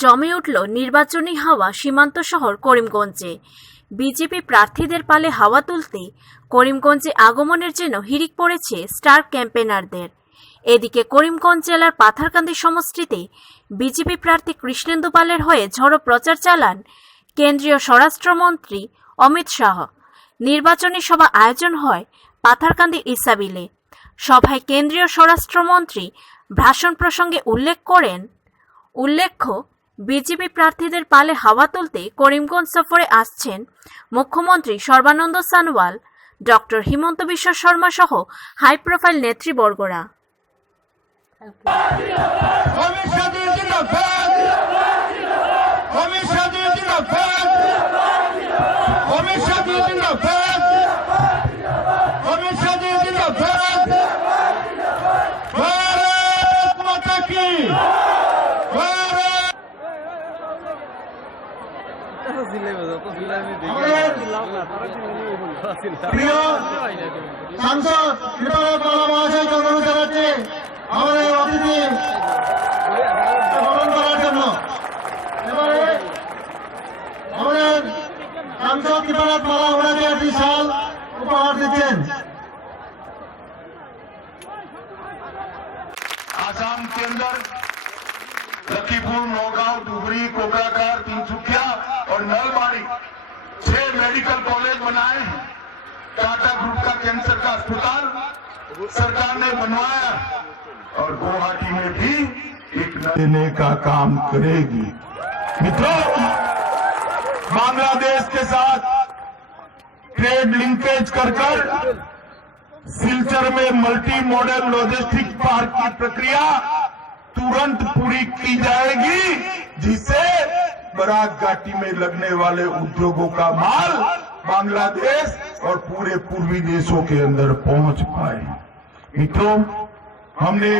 জমে উঠল নির্বাচনী হাওয়া সীমান্ত শহর করিমগঞ্জে। বিজেপি প্রার্থীদের পালে হাওয়া তুলতে করিমগঞ্জে আগমনের জন্য হিড়িক পড়েছে স্টার ক্যাম্পেনারদের। এদিকে করিমগঞ্জ জেলার পাথারকান্দি সমষ্টিতে বিজেপি প্রার্থী কৃষ্ণেন্দু পালের হয়ে ঝড়ো প্রচার চালান কেন্দ্রীয় স্বরাষ্ট্রমন্ত্রী অমিত শাহ। নির্বাচনী সভা আয়োজন হয় পাথারকান্দির ইসাবিলে। সভায় কেন্দ্রীয় স্বরাষ্ট্রমন্ত্রী ভাষণ প্রসঙ্গে উল্লেখ্য বিজেপি প্রার্থীদের পালে হাওয়া তুলতে করিমগঞ্জ সফরে আসছেন মুখ্যমন্ত্রী সর্বানন্দ সোনোয়াল, ডক্টর হিমন্ত বিশ্ব শর্মা সহ হাই প্রোফাইল নেতৃবর্গরা। প্রিয় সাংসদ মহাশয়কে অনুরোধ জানাচ্ছি আমাদের অতিথি গ্রহণ করার জন্য। এবারে আমাদের সাংসদ কৃপানাথ মালা ওনাকে বিশাল উপহার দিচ্ছেন। आसाम के अंदर लखीमपुर, नौगांव, धुबरी, कोकराझार, तिनसुकिया और नलबाड़ी 6 मेडिकल कॉलेज बनाए हैं। टाटा ग्रुप का कैंसर का अस्पताल सरकार ने बनवाया और गुवाहाटी में भी एक देने का काम करेगी। मित्रों, बांग्लादेश के साथ ट्रेड लिंकेज कर सिलचर में मल्टी मॉडल लॉजिस्टिक पार्क की प्रक्रिया तुरंत पूरी की जाएगी, जिससे बराक घाटी में लगने वाले उद्योगों का माल बांग्लादेश और पूरे पूर्वी देशों के अंदर पहुंच पाए। मित्रों, हमने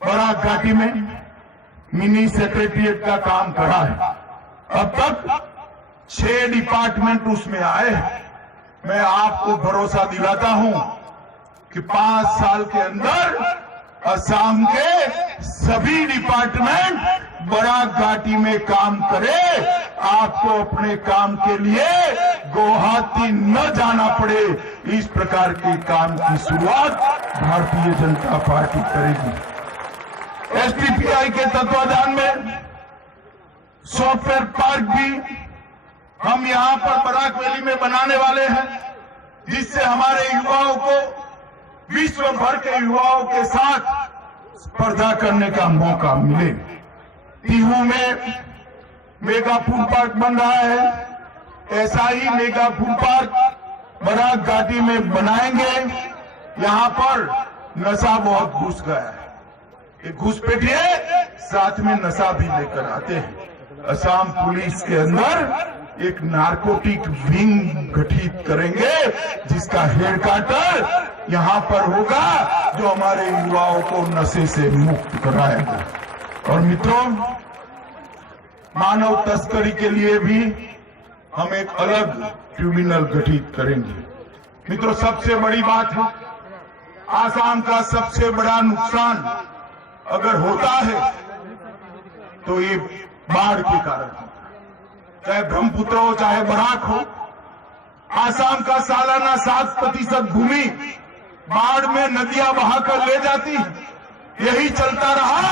बराक घाटी में मिनी सेक्रेटरिएट का काम करा है। अब तक 6 डिपार्टमेंट उसमें आए हैं। मैं आपको भरोसा दिलाता हूं कि 5 साल के अंदर असम के सभी डिपार्टमेंट बराक घाटी में काम करे। आपको अपने काम के लिए गुवाहाटी न जाना पड़े। इस प्रकार के काम की शुरुआत भारतीय जनता पार्टी करेगी। एसटीपीआई के तत्वाधान में सॉफ्टवेयर पार्क भी हम यहां पर बराक वैली में बनाने वाले हैं, जिससे हमारे युवाओं को विश्व भर के युवाओं के साथ स्पर्धा करने का मौका मिले। टीहू में मेगा फूड पार्क बन रहा है, ऐसा ही मेगा फूड पार्क बराक घाटी में बनाएंगे। यहां पर नशा बहुत घुस गया है, ये घुसपैठिए साथ में नशा भी लेकर आते हैं। असम पुलिस के अंदर एक नारकोटिक विंग गठित करेंगे, जिसका हेडक्वार्टर यहां पर होगा, जो हमारे युवाओं को नशे से मुक्त कराएगा। और मित्रों, मानव तस्करी के लिए भी हम एक अलग ट्रिब्यूनल गठित करेंगे। मित्रों, सबसे बड़ी बात है, आसाम का सबसे बड़ा नुकसान अगर होता है तो ये बाढ़ के कारण, चाहे ब्रह्मपुत्र हो चाहे बराक हो। आसाम का सालाना 7% भूमि बाढ़ में नदियां बहाकर ले जाती है। यही चलता रहा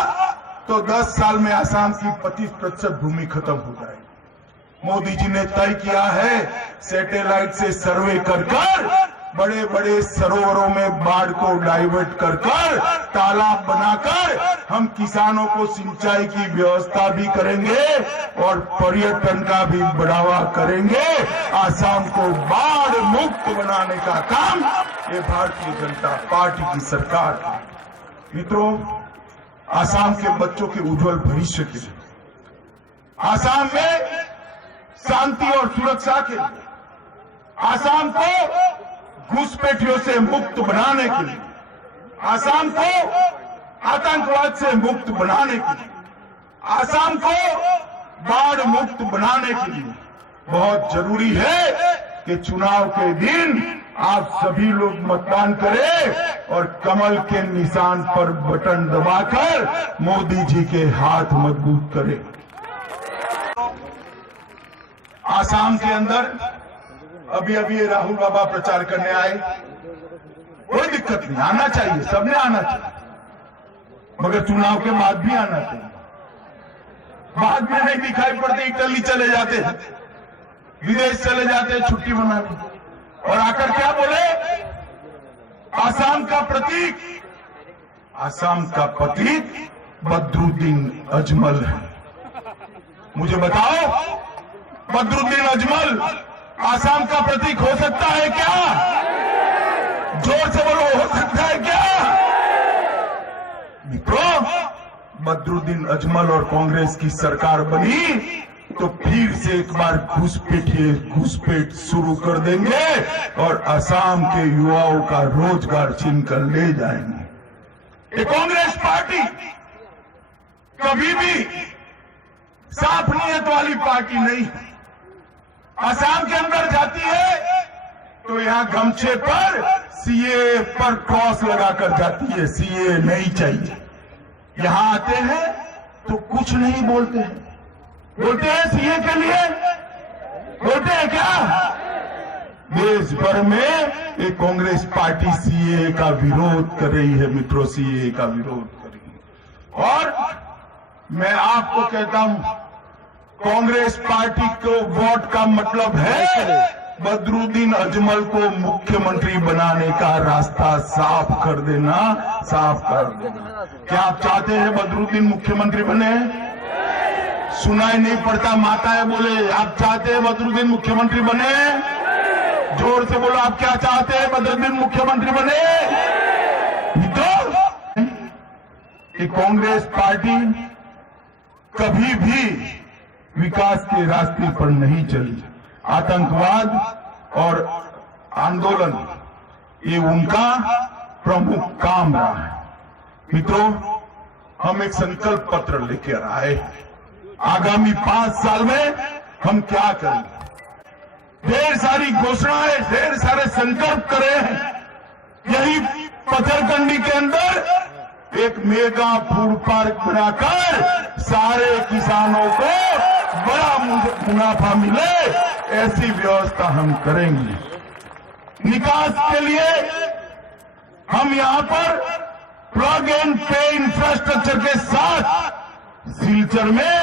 तो 10 साल में आसाम की 25% भूमि खत्म हो जाएगी। मोदी जी ने तय किया है, सैटेलाइट से सर्वे कर बड़े बड़े सरोवरों में बाढ़ को डाइवर्ट कर तालाब बनाकर हम किसानों को सिंचाई की व्यवस्था भी करेंगे और पर्यटन का भी बढ़ावा करेंगे। आसाम को बाढ़ मुक्त बनाने का काम ये भारतीय जनता पार्टी की सरकार है। मित्रों, आसाम के बच्चों के उज्जवल भविष्य के लिए, आसाम में शांति और सुरक्षा के लिए, आसाम को घुसपैठियों से मुक्त बनाने के लिए, आसाम को आतंकवाद से मुक्त बनाने के लिए, आसाम को बाढ़ मुक्त बनाने के लिए बहुत जरूरी है कि चुनाव के दिन आप सभी लोग मतदान करें। और कमल के निशान पर बटन दबाकर मोदी जी के हाथ मजबूत करें। आसाम के अंदर अभी ये राहुल बाबा प्रचार करने आए, कोई दिक्कत नहीं, आना चाहिए, सबने आना चाहिए, मगर चुनाव के बाद भी आना चाहिए। बाद में नहीं दिखाई पड़ते, इटली चले जाते, विदेश चले जाते छुट्टी मनाने, और आकर क्या बोले, आसाम का प्रतीक बदरुद्दीन अजमल है। मुझे बताओ, बदरुद्दीन अजमल आसाम का प्रतीक हो सकता है क्या? जोर से बोलो, हो सकता है क्या? मित्रों, बदरुद्दीन अजमल और कांग्रेस की सरकार बनी तो फिर से एक बार घुसपैठ शुरू कर देंगे और असम के युवाओं का रोजगार छीन कर ले जाएंगे। ये कांग्रेस पार्टी कभी भी साफ नीयत वाली पार्टी नहीं। असम के अंदर जाती है तो यहां गमछे पर सीए पर क्रॉस लगाकर जाती है, सीए नहीं चाहिए। यहां आते हैं तो कुछ नहीं बोलते हैं, बोलते हैं सीए के लिए, बोलते हैं क्या? देश भर में एक कांग्रेस पार्टी सीए का विरोध कर रही है मित्रों, सीए का विरोध कर रही है। और मैं आपको कहता हूं, कांग्रेस पार्टी को वोट का मतलब है बदरुद्दीन अजमल को मुख्यमंत्री बनाने का रास्ता साफ कर देना, साफ कर देना। क्या आप चाहते हैं बदरुद्दीन मुख्यमंत्री बने? सुनाई नहीं पड़ता, माताएं बोले, आप चाहते हैं बदरुद्दीन मुख्यमंत्री बने? जोर से बोलो, आप क्या चाहते हैं बदरुद्दीन मुख्यमंत्री बने? तो ये कांग्रेस पार्टी कभी भी विकास के रास्ते पर नहीं चली। आतंकवाद और आंदोलन ये उनका प्रमुख काम रहा है। मित्रों, हम एक संकल्प पत्र लेकर आए, आगामी 5 साल में हम क्या करेंगे। ढेर सारी घोषणाएं, ढेर सारे संकल्प करे हैं। यही पत्थरकंडी के अंदर एक मेगा फूड पार्क बनाकर सारे किसानों को बड़ा मुनाफा मिले, ऐसी व्यवस्था हम करेंगे। निकास के लिए हम यहां पर प्लग एंड पे इंफ्रास्ट्रक्चर के साथ सिलचर में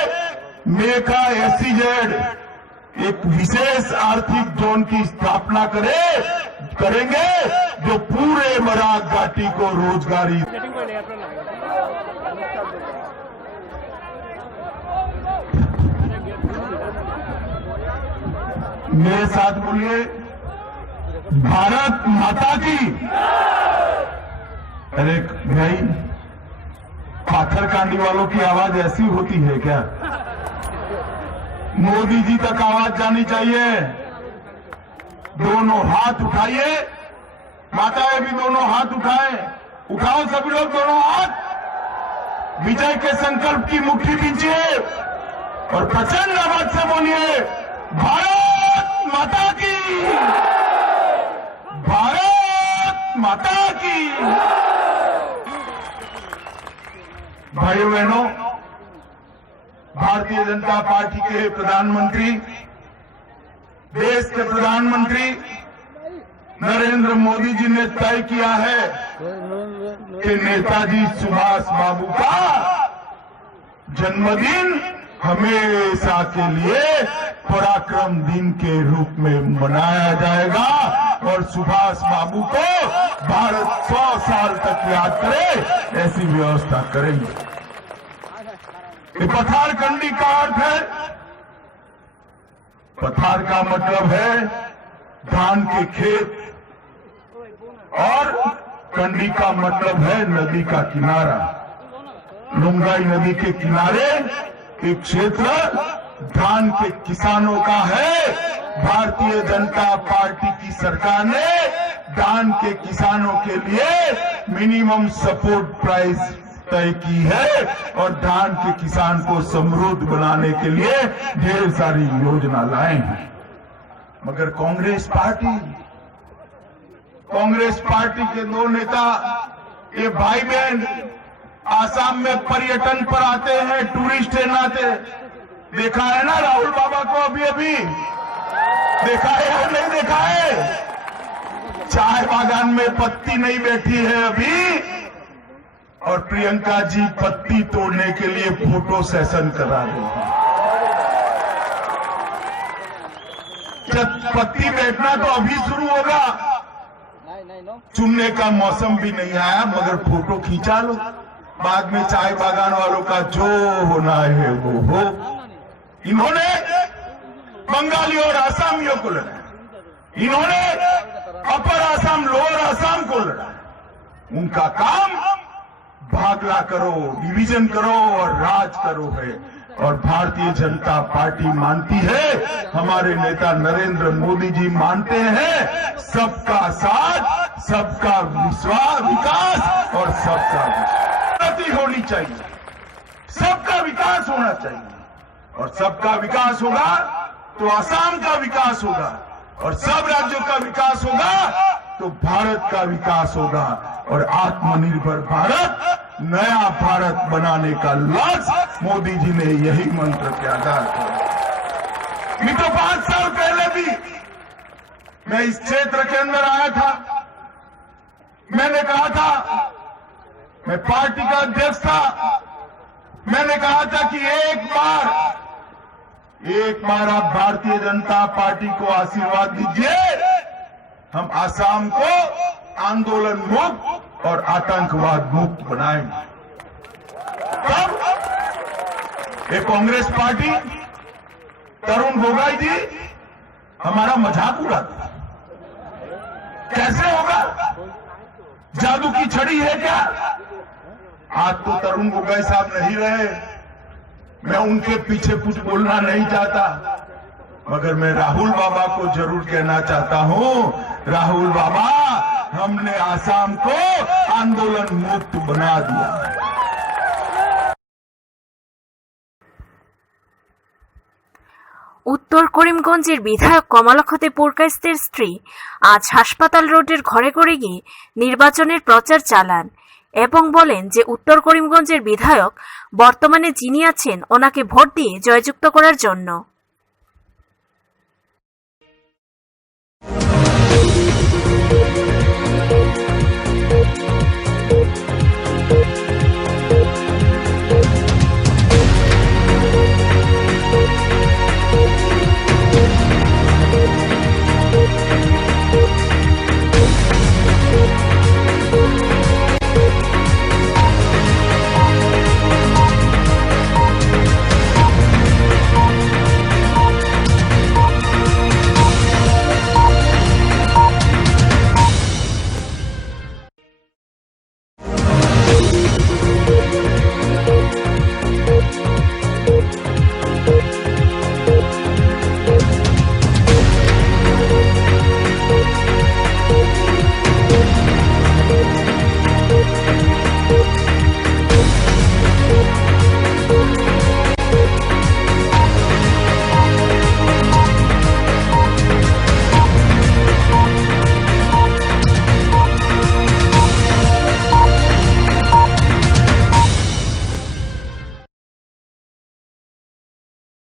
मेका SEZ एक विशेष आर्थिक जोन की स्थापना करेंगे जो पूरे बराक घाटी को रोजगारी। मेरे साथ बोलिए, भारत माता की। अरे भाई, पाथरकांडी वालों की आवाज ऐसी होती है क्या? मोदी जी तक आवाज जानी चाहिए। दोनों हाथ उठाइए, माताएं भी दोनों हाथ उठाएं, उठाओ सभी लोग दोनों हाथ, विजय के संकल्प की मुट्ठी दीजिए और प्रचंड आवाज से बोलिए, भारत माता की, भारत माता की। भाइयों बहनों, भारतीय जनता पार्टी के प्रधानमंत्री, देश के प्रधानमंत्री नरेंद्र मोदी जी ने तय किया है कि नेताजी सुभाष बाबू का जन्मदिन हमेशा के लिए पराक्रम दिन के रूप में मनाया जाएगा और सुभाष बाबू को भारत 100 साल तक याद करे, ऐसी व्यवस्था करेंगे। ये पथारकंडी का अर्थ है, पथार का मतलब है धान के खेत और कंडी का मतलब है नदी का किनारा। लुंगाई नदी के किनारे एक क्षेत्र धान के किसानों का है। भारतीय जनता पार्टी की सरकार ने धान के किसानों के लिए मिनिमम सपोर्ट प्राइस तय की है और धान के किसान को समृद्ध बनाने के लिए ढेर सारी योजना लाए हैं। मगर कांग्रेस कांग्रेस पार्टी के दो नेता, ये भाई बहन आसाम में पर्यटन पर आते हैं, टूरिस्ट है नाते। देखा है ना राहुल बाबा को, अभी अभी देखा है या नहीं देखा है? चाय बागान में पत्ती नहीं बैठी है अभी, और प्रियंका जी पत्ती तोड़ने के लिए फोटो सेशन करा रही है। जब पत्ती बैठना तो अभी शुरू होगा, चुनने का मौसम भी नहीं आया, मगर फोटो खींचा लो, बाद में चाय बागान वालों का जो होना है वो हो। इन्होंने बंगाली और आसामियों को लड़ा, इन्होंने अपर आसाम लोअर आसाम को लड़ा। उनका काम भागला करो, डिवीजन करो और राज करो है। और भारतीय जनता पार्टी मानती है, हमारे नेता नरेंद्र मोदी जी मानते हैं, सबका साथ, सबका विकास और सबका उन्नति होनी चाहिए, सबका विकास होना चाहिए। और सबका विकास होगा तो असम का विकास होगा, और सब राज्यों का विकास होगा तो भारत का विकास होगा। और आत्मनिर्भर भारत, नया भारत बनाने का लक्ष्य मोदी जी ने यही मंत्र के आधार पर। नहीं तो 5 साल पहले भी मैं इस क्षेत्र के अंदर आया था, मैंने कहा था, मैं पार्टी का अध्यक्ष था, मैंने कहा था कि एक बार आप भारतीय जनता पार्टी को आशीर्वाद दीजिए, हम आसाम को आंदोलन मुक्त और आतंकवाद मुक्त बनाएंगे। तब ये कांग्रेस पार्टी, तरुण गोगोई जी हमारा मजाक उड़ाते, कैसे होगा, जादू की छड़ी है क्या? आज तो तरुण गोगोई साहब नहीं रहे, मैं उनके पीछे कुछ बोलना नहीं चाहता, मगर मैं राहुल बाबा को जरूर कहना चाहता हूं, राहुल बाबा, हमने आसाम को आंदोलन मुक्त बना दिया। উত্তর করিমগঞ্জের বিধায়ক কমলাক্ষতে পুরকাইস্তের স্ত্রী আজ হাসপাতাল রোডের ঘরে ঘরে গিয়ে নির্বাচনের প্রচার চালান এবং বলেন যে উত্তর করিমগঞ্জের বিধায়ক বর্তমানে যিনি আছেন ওনাকে ভোট দিয়ে জয়যুক্ত করার জন্য।